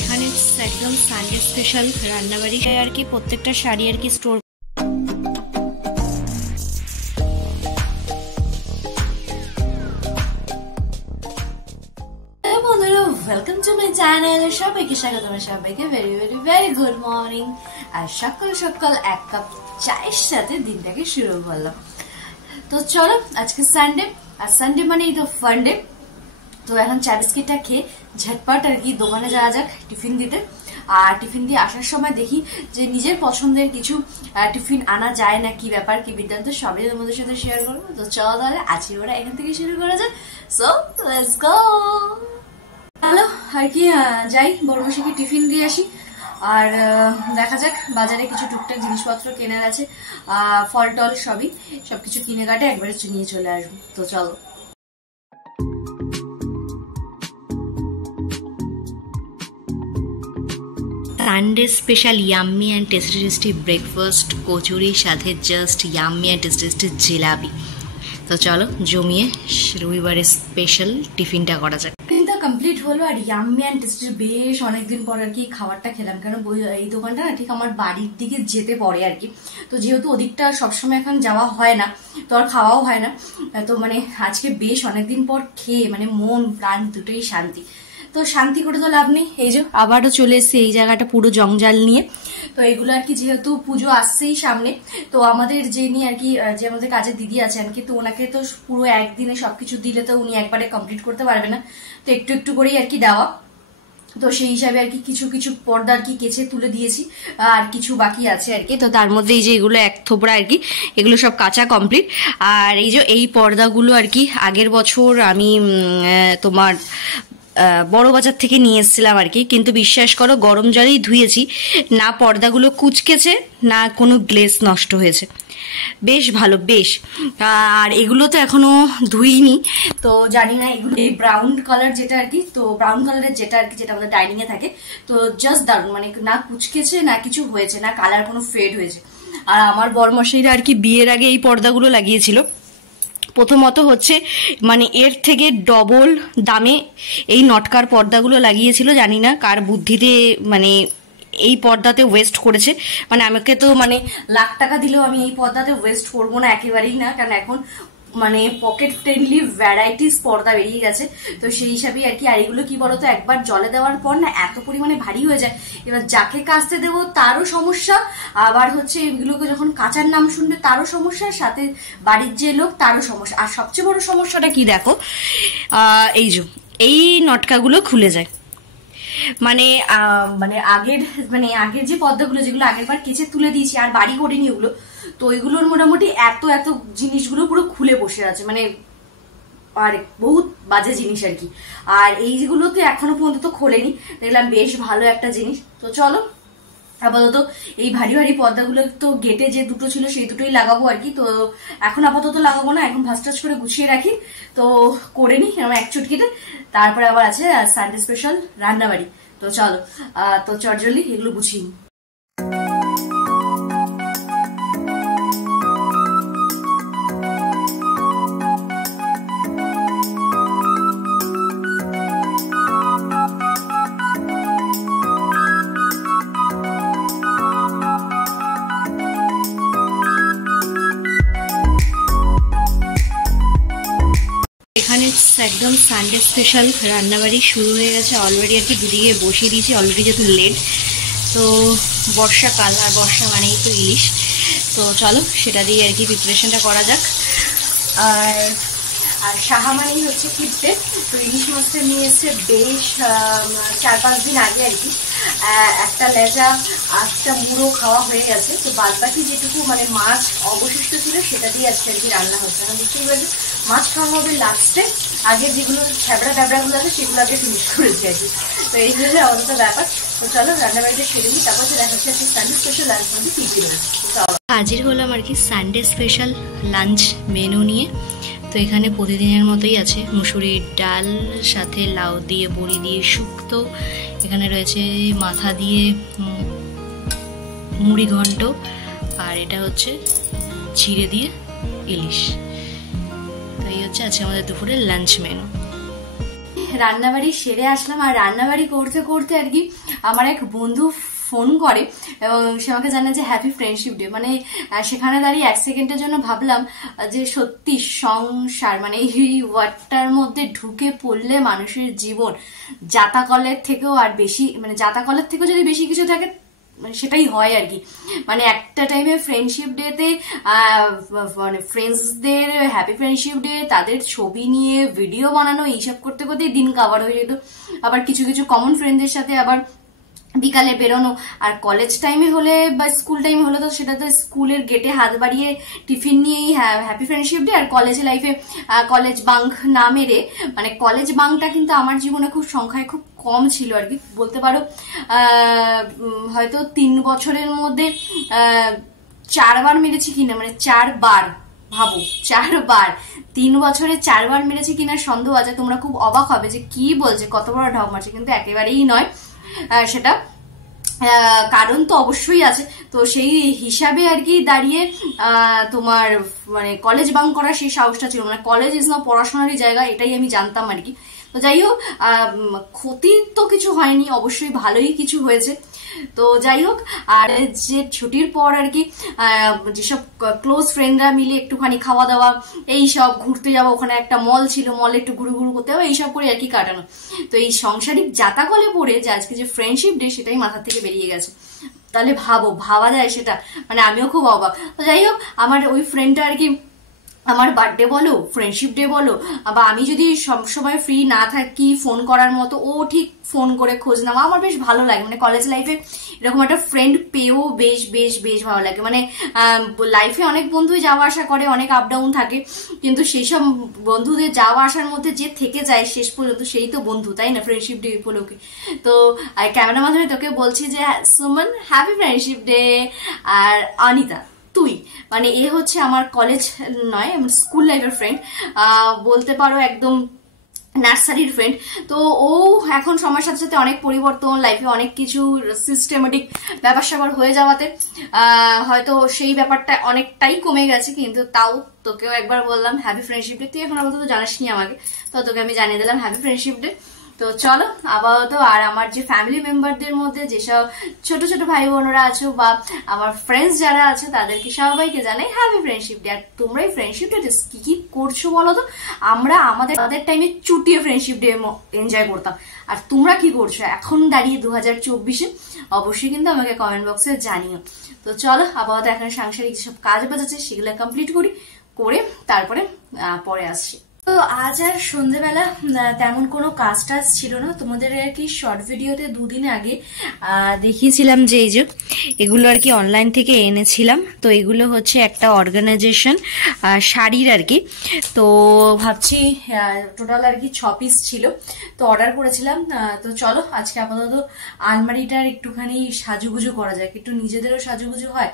এখানে একদম Sunday special রান্নাবাড়ি আর কি, প্রত্যেকটা শাড়ি আর কি store. Welcome to my channel, সবাইকে স্বাগত। সবাইকে very very very good morning. আর সকাল সকাল এক কাপ চায়ের সাথে দিনটাকে শুরু করলাম। তো চলো, আজকে সানডে, আর সানডে মানেই তো ফান্ডে। তো এখন চা বিস্কিটটা খেয়ে ঝটপট আর কি দোকানে যাওয়া যাক টিফিন দিতে। আর টিফিন দিয়ে আসার সময় দেখি যে নিজের পছন্দের কিছু টিফিন আনা যায় না, কি ব্যাপার কি বৃত্তান্ত সবই তোমাদের সাথে শেয়ার করবো। তো চলো তাহলে আজকে ওরা এখান থেকে শুরু করা যায়। So let's go. হ্যালো, আর কি যাই বড়মাসিকে টিফিন দিয়ে আসি। আর দেখা যাক, বাজারে কিছু টুকটাক জিনিসপত্র কেনার আছে, ফল টল সবকিছু কিনে কাটে একবারে নিয়ে চলে আসবো। তো চলো। Sunday special yummy and tasty tasty breakfast, কচুরির সাথে just yummy and tasty tasty jalebi. তো চলো জমিয়ে রবিবারের স্পেশাল টিফিনটা করা যাক। টিফিনটা কমপ্লিট হলো, আর ইয়াম্মি অ্যান্ড টেস্টি বেশ অনেকদিন পর আর কি খাবারটা খেলাম। কেন এই দোকানটা না ঠিক আমার বাড়ির দিকে যেতে পড়ে আর কি। তো যেহেতু ওদিকটা সবসময় এখন যাওয়া হয় না, তো আর খাওয়াও হয় না। তো মানে আজকে বেশ অনেকদিন পর খেয়ে মানে মন প্রাণ দুটোই শান্তি। তো শান্তি করে তো লাভ নেই, এই যে আবারও চলে এসেছি এই জায়গাটা পুরো জঞ্জাল নিয়ে। তো এগুলো আর কি যেহেতু পুজো আসছেই সামনে, তো আমাদের যে নিয়ে আর কি যে আমাদের কাজের দিদি আছেন কি, তো ওনাকে তো পুরো একদিনে সবকিছু দিলে তো উনি একবারে কমপ্লিট করতে পারবে না। তো একটু একটু করেই আর কি দেওয়া। তো সেই হিসাবে আর কি কিছু কিছু পর্দা আর কি কেচে তুলে দিয়েছি, আর কিছু বাকি আছে আর কি। তো তার মধ্যে এই যে এগুলো এক থোবড়া আর কি, এগুলো সব কাঁচা কমপ্লিট। আর এই যে এই পর্দাগুলো আর কি আগের বছর আমি তোমার বড় বাজার থেকে নিয়ে এসেছিলাম আর কি। কিন্তু বিশ্বাস করো, গরম জলেই ধুয়েছি, না পর্দাগুলো কুচকেছে না কোনো গ্লেজ নষ্ট হয়েছে, বেশ ভালো বেশ। আর এগুলো তো এখনো ধুইনি, তো জানি না এগুলো এই ব্রাউন কালার যেটা আর কি, তো ব্রাউন কালারের যেটা আর কি, যেটা আমাদের ডাইনিং এ থাকে, তো জাস্ট দারুণ, মানে না কুচকেছে না কিছু হয়েছে, না কালার কোনো ফেড হয়েছে। আর আমার বরমশাইরা আর কি বিয়ের আগে এই পর্দাগুলো লাগিয়েছিল। প্রথমত হচ্ছে মানে এর থেকে ডবল দামে এই নটকার পর্দাগুলো লাগিয়েছিল। জানি না কার বুদ্ধিতে মানে এই পর্দাতে ওয়েস্ট করেছে। মানে আমাকে তো মানে লাখ টাকা দিলেও আমি এই পর্দাতে ওয়েস্ট করবো না, একেবারেই না। কারণ এখন মানে পকেট ফ্রেন্ডলি ভ্যারাইটিস পর্দা বেরিয়ে গেছে। তো সেই হিসাবেই আর কি। আর এগুলো কি বলতো, একবার জলে দেওয়ার পর না এত পরিমাণে ভারী হয়ে যায়, এবার যাকে কাচতে দেবো তারও সমস্যা, আবার হচ্ছে এগুলোকে যখন কাচার নাম শুনবে তারও সমস্যা, সাথে বাড়ির যে লোক তারও সমস্যা। আর সবচেয়ে বড় সমস্যাটা কি দেখো, এই যে এই নটকাগুলো খুলে যায়। মানে আগের যে পর্দাগুলো যেগুলো আগের বার কেচে তুলে দিয়েছি আর বাড়ি করিনি ওগুলো, তো ওইগুলোর মোটামুটি এত এত জিনিসগুলো পুরো খুলে বসে আছে, মানে আর বহুত বাজে জিনিস আর কি। আর এইগুলো তো এখনো পর্যন্ত খোলেনি, দেখলাম বেশ ভালো একটা জিনিস। তো চলো আপাতত এই ভারী ভারী পর্দাগুলো তো গেটে যে দুটো ছিল সেই দুটোই লাগাবো আর কি। তো এখন আপাতত লাগাবো না, এখন ভাজ টাজ করে গুছিয়ে রাখি। তো করে নি এক চুটকিতে, তারপরে আবার আছে সানডে স্পেশাল রান্নাবাড়ি। তো চলো, তো চটজলদি এগুলো গুছিয়ে নি। এখানে একদম সানডে স্পেশাল রান্নাবাড়ি শুরু হয়ে গেছে অলরেডি আর কি। দুদিকে বসিয়ে দিয়েছি অলরেডি, যেহেতু লেট। তো বর্ষাকাল, আর বর্ষা মানেই তো ইলিশ। তো চলো সেটা দিয়ে আর কি প্রিপারেশনটা করা যাক। আর সাহা মানেই হচ্ছে কিপটে। তো ইলিশ মাছটা নিয়ে এসছে বেশ 4-5 দিন আগে আর কি। একটা লেজা 8টা মুড়ো খাওয়া হয়ে গেছে। তো বাদ বাকি যেটুকু মানে মাছ অবশিষ্ট ছিল সেটা দিয়ে আজকে আর কি রান্না হচ্ছে। আমি বুঝতেই পারছি মাছ খাওয়া হবে লাস্টে, আগে যেগুলো ছ্যাবড়া ট্যাবড়াগুলো আছে সেগুলো আগে ফিনিশ করেছি আর কি। তো এই হচ্ছে অবস্থা ব্যাপার। তো চলো রান্নাবাড়িটা সেরে নিই, তারপর দেখা হচ্ছে আজকে সানডে স্পেশাল লাঞ্চ মধ্যে কি কি রয়েছে। হাজির হলাম আর কি সানডে স্পেশাল লাঞ্চ মেনু নিয়ে। তো এখানে প্রতিদিনের মতোই আছে মুসুরির ডাল, সাথে লাউ দিয়ে বড়ি দিয়ে শুক্তো, এখানে রয়েছে মাথা দিয়ে মুড়ি ঘন্ট, আর এটা হচ্ছে চিড়ে দিয়ে ইলিশ। তো এই হচ্ছে আজকে আমাদের দুপুরের লাঞ্চ মেনু। রান্নাবাড়ি সেরে আসলাম, আর রান্নাবাড়ি করতে করতে আর কি আমার এক বন্ধু ফোন করে এবং সে আমাকে জানে যে হ্যাপি ফ্রেন্ডশিপ ডে। মানে সেখানে দাঁড়িয়ে এক সেকেন্ডের জন্য ভাবলাম যে সত্যি সংসার মানে এই ওয়ার্ডটার মধ্যে ঢুকে পড়লে মানুষের জীবন জাতাকলের থেকেও আর বেশি, মানে জাতাকলের থেকেও যদি বেশি কিছু থাকে মানে সেটাই হয় আর কি। মানে একটা টাইমে ফ্রেন্ডশিপ ডেতে মানে ফ্রেন্ডসদের হ্যাপি ফ্রেন্ডশিপ ডে, তাদের ছবি নিয়ে ভিডিও বানানো, এইসব করতে করতে দিন কাভার হয়ে যেত। আবার কিছু কিছু কমন ফ্রেন্ডদের সাথে আবার বিকালে বেরোনো। আর কলেজ টাইমে হলে বা স্কুল টাইমে হলে তো সেটা তো স্কুলের গেটে হাত বাড়িয়ে টিফিন নিয়েই হ্যাপি ফ্রেন্ডশিপ ডে। আর কলেজ লাইফে কলেজ বাঙ্ক না মেরে, মানে কলেজ বাঙ্কটা কিন্তু আমার জীবনে খুব সংখ্যায় খুব কম ছিল আর কি বলতে পারো। হয়তো 3 বছরের মধ্যে 4 বার মেরেছি কিনা, মানে 4 বার, ভাবো 4 বার, 3 বছরে 4 বার মেরেছি কিনা সন্দেহ আছে। তোমরা খুব অবাক হবে যে কি বলছে, কত বড় ঢপ মারছে, কিন্তু একেবারেই নয় সেটা। কারণ তো অবশ্যই আছে। তো সেই হিসাবে আর কি দাঁড়িয়ে তোমার মানে কলেজ বাঙ্ক করার সেই সাহসটা ছিল। মানে কলেজ ইজ না পড়াশোনারই জায়গা, এটাই আমি জানতাম আর কি। তো যাই হোক, ক্ষতি তো কিছু হয়নি, অবশ্যই ভালোই কিছু হয়েছে। তো যাই হোক, আর যে ছুটির পর আর কি যেসব ক্লোজ ফ্রেন্ডরা মিলে একটুখানি খাওয়া দাওয়া, এইসব ঘুরতে যাবো, ওখানে একটা মল ছিল, মলে একটু ঘুরু ঘুরু করতে হবে, এইসব করে আর কি কাটানো। তো এই সাংসারিক জাতাকলে পড়ে যে আজকে যে ফ্রেন্ডশিপ ডে সেটাই মাথা থেকে বেরিয়ে গেছে। তাহলে ভাবা যায় সেটা, মানে আমিও খুব অবাক। তো যাই হোক, আমার ওই ফ্রেন্ডটা আর কি আমার বার্থডে বলো, ফ্রেন্ডশিপ ডে বলো, বা আমি যদি সবসময় ফ্রি না থাকি ফোন করার মতো, ও ঠিক ফোন করে খোঁজ নেওয়া, আমার বেশ ভালো লাগে। মানে কলেজ লাইফে এরকম একটা ফ্রেন্ড পেয়েও বেশ বেশ বেশ ভালো লাগে। মানে লাইফে অনেক বন্ধুই যাওয়া আসা করে, অনেক আপ ডাউন থাকে, কিন্তু সেই সব বন্ধুদের যাওয়া আসার মধ্যে যে থেকে যায় শেষ পর্যন্ত, সেই তো বন্ধু, তাই না? ফ্রেন্ডশিপ ডে উপলক্ষে তো ক্যামেরার মাধ্যমে তোকে বলছি যে সুমন হ্যাপি ফ্রেন্ডশিপ ডে। আর অনিতা তুই, মানে এ হচ্ছে আমার কলেজ নয়, আমার স্কুল লাইফের ফ্রেন্ড বলতে পারো, একদম নার্সারির ফ্রেন্ড। তো ও এখন সময়ের সাথে সাথে অনেক পরিবর্তন, লাইফে অনেক কিছু সিস্টেমেটিক ব্যাপার স্যাপার হয়ে যাওয়াতে হয়তো সেই ব্যাপারটা অনেকটাই কমে গেছে, কিন্তু তাও তোকেও একবার বললাম হ্যাপি ফ্রেন্ডশিপ ডে। তুই এখন আপাতত জানাসনি আমাকে, তো তোকে আমি জানিয়ে দিলাম হ্যাপি ফ্রেন্ডশিপ ডে। তো চলো আপাতত, আর আমার যে ফ্যামিলি মেম্বারদের মধ্যে যেসব ছোট ছোট ভাই বোনরা আছো বা আমার ফ্রেন্ডস যারা আছে, তাদেরকে সবাইকে জানাই হ্যাপি ফ্রেন্ডশিপ ডে। আর তোমরা এই ফ্রেন্ডশিপ ডে কি কি করছো বলো তো? আমরা আমাদের টাইমে চুটিয়ে ফ্রেন্ডশিপ ডে এনজয় করতাম, আর তোমরা কি করছো এখন দাঁড়িয়ে 2024-এ? অবশ্যই কিন্তু আমাকে কমেন্ট বক্সে জানিও। তো চলো আপাতত এখন সাংসারিক যেসব কাজ বাজ আছে সেগুলো কমপ্লিট করে তারপরে পরে আসছি। তো আজ আর সন্ধ্যেবেলা তেমন কোনো কাজ টাজ ছিল না। তোমাদের আর কি শর্ট ভিডিওতে 2 দিন আগে দেখিয়েছিলাম যে এই যে এগুলো আর কি অনলাইন থেকে এনেছিলাম। তো এগুলো হচ্ছে একটা অর্গানাইজেশন শাড়ির আর কি। তো ভাবছি টোটাল আর কি 6 পিস ছিল, তো অর্ডার করেছিলাম। তো চলো আজকে আপাতত আলমারিটার একটুখানি সাজুগুজু করা যায়, একটু নিজেদেরও সাজুগুজু হয়,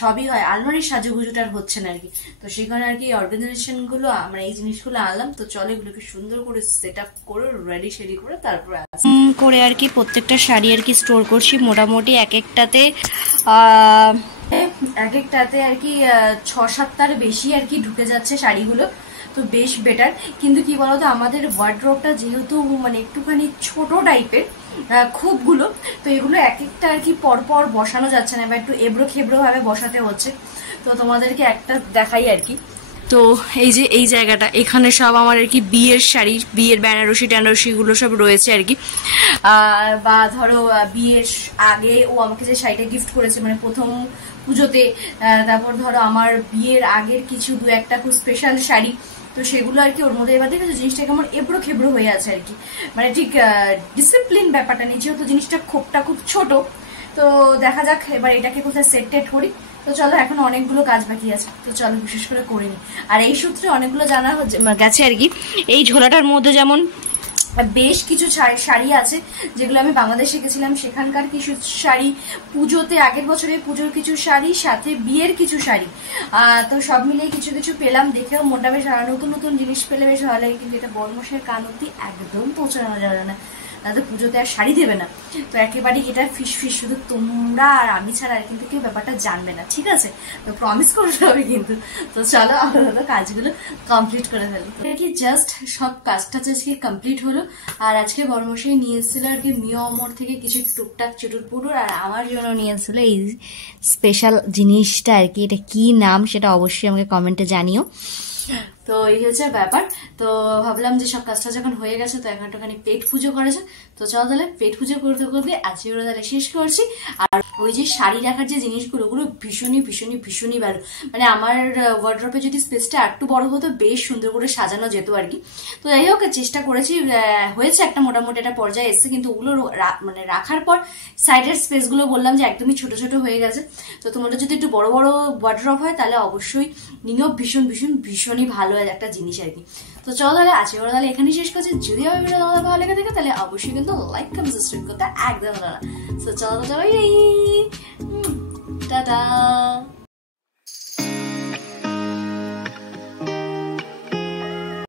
সবই হয়, আলমারির সাজুগুজুটার হচ্ছে না আর কি। তো সেখানে আর কি অর্গানাইজেশন গুলো আমরা এই জিনিসগুলো আনলাম। তো চলো এগুলোকে সুন্দর করে সেট আপ করে রেডি শেডি করে তারপরে করে আর কি প্রত্যেকটা শাড়ি আর কি স্টোর করছি। মোটামুটি এক একটাতে আর কি 6-7টার বেশি আর কি ঢুকে যাচ্ছে শাড়িগুলো। তো বেশ বেটার, কিন্তু কি বলতো আমাদের ওয়ার্ড্রপটা যেহেতু মানে একটুখানি ছোট টাইপের খুবগুলো, তো এগুলো এক একটা আর কি পরপর বসানো যাচ্ছে না, বা একটু এবড়ো খেবড়ো ভাবে বসাতে হচ্ছে। তো তোমাদেরকে একটা দেখাই আর কি। তো এই যে এই জায়গাটা, এখানে সব আমার আর কি বিয়ের শাড়ি, বিয়ের বেনারসি টেনারসি গুলো সব রয়েছে আর কি। বা ধরো বিয়ের আগে ও আমাকে যে শাড়িটা গিফট করেছে মানে প্রথম পুজোতে, তারপর ধরো আমার বিয়ের আগের কিছু 2-1টা খুব স্পেশাল শাড়ি, তো সেগুলো আর কি ওর মধ্যে। এবার দেখো জিনিসটা কেমন এবড়ো খেবড়ো হয়ে আছে আর কি, মানে ঠিক ডিসিপ্লিন ব্যাপারটা নেই, যেহেতু জিনিসটা খোপটা খুব ছোট। তো দেখা যাক এবার এটাকে কোথায় সেট টেট করি। তো চলো এখন অনেকগুলো কাজ বাকি আছে, তো চলো বিশেষ করে করিনি। আর এই সূত্রে অনেকগুলো জানা গেছে আর কি। এই ঝোলাটার মধ্যে যেমন বেশ কিছু শাড়ি আছে যেগুলো আমি বাংলাদেশে গেছিলাম সেখানকার কিছু শাড়ি, পুজোতে আগের বছরে পুজোর কিছু শাড়ি, সাথে বিয়ের কিছু শাড়ি। তো সব মিলিয়ে কিছু কিছু পেলাম, দেখেও মোটা বেশ নতুন নতুন জিনিস পেলে বেশ ভালো লাগে। কিন্তু এটা বড়মশাইয়ের কান অব্দি একদম পৌঁছানো যাবে না, তাদের পুজোতে আর শাড়ি দেবে না। তো একেবারে এটা ফিস শুধু তোমরা আর আমি ছাড়া আর কিন্তু কেউ ব্যাপারটা জানবে না, ঠিক আছে? তো প্রমিস করতে হবে কিন্তু। তো চলো আমরা কাজগুলো কমপ্লিট করে ফেলবো। আর কি জাস্ট সব কাজটা আজকে কমপ্লিট হলো। আর আজকে বড়মশাই নিয়ে এসেছিল আর কি মিও অমর থেকে কিছু টুকটাক চুটুর পুটুর, আর আমার জন্য নিয়ে এসেছিল এই স্পেশাল জিনিসটা আর কি। এটা কি নাম সেটা অবশ্যই আমাকে কমেন্টে জানিও। তো এই হচ্ছে ব্যাপার। তো ভাবলাম যে সব কাজটা যখন হয়ে গেছে তো এখন একটুখানি পেট পুজো করেছে। তো চলো তাহলে পেট পুজো করতে করতে আজকে ওরা তাহলে শেষ করছি। আর ওই যে শাড়ি রাখার যে জিনিসগুলো ওগুলো ভীষণই ভালো। মানে আমার ওয়ার্ড্রপে যদি স্পেসটা একটু বড় হতো বেশ সুন্দর করে সাজানো যেত আর কি। তো যাই হোক চেষ্টা করেছি, হয়েছে একটা মোটামুটি একটা পর্যায়ে এসছে, কিন্তু ওগুলো মানে রাখার পর সাইডের স্পেসগুলো বললাম যে একদমই ছোট ছোট হয়ে গেছে। তো তোমাদের যদি একটু বড় বড় ওয়ার্ড্রপ হয় তাহলে অবশ্যই নিয়েও ভীষণই ভালো একটা জিনিস আর কি। তো চলো তাহলে আজকে ওরা তাহলে এখানেই শেষ করছি। যদি আমার ভিডিও তোমাদের ভালো লেগে থাকে তাহলে অবশ্যই কিন্তু লাইক কমেন্ট সাবস্ক্রাইব করতে একদম না। তো চলো টাটা।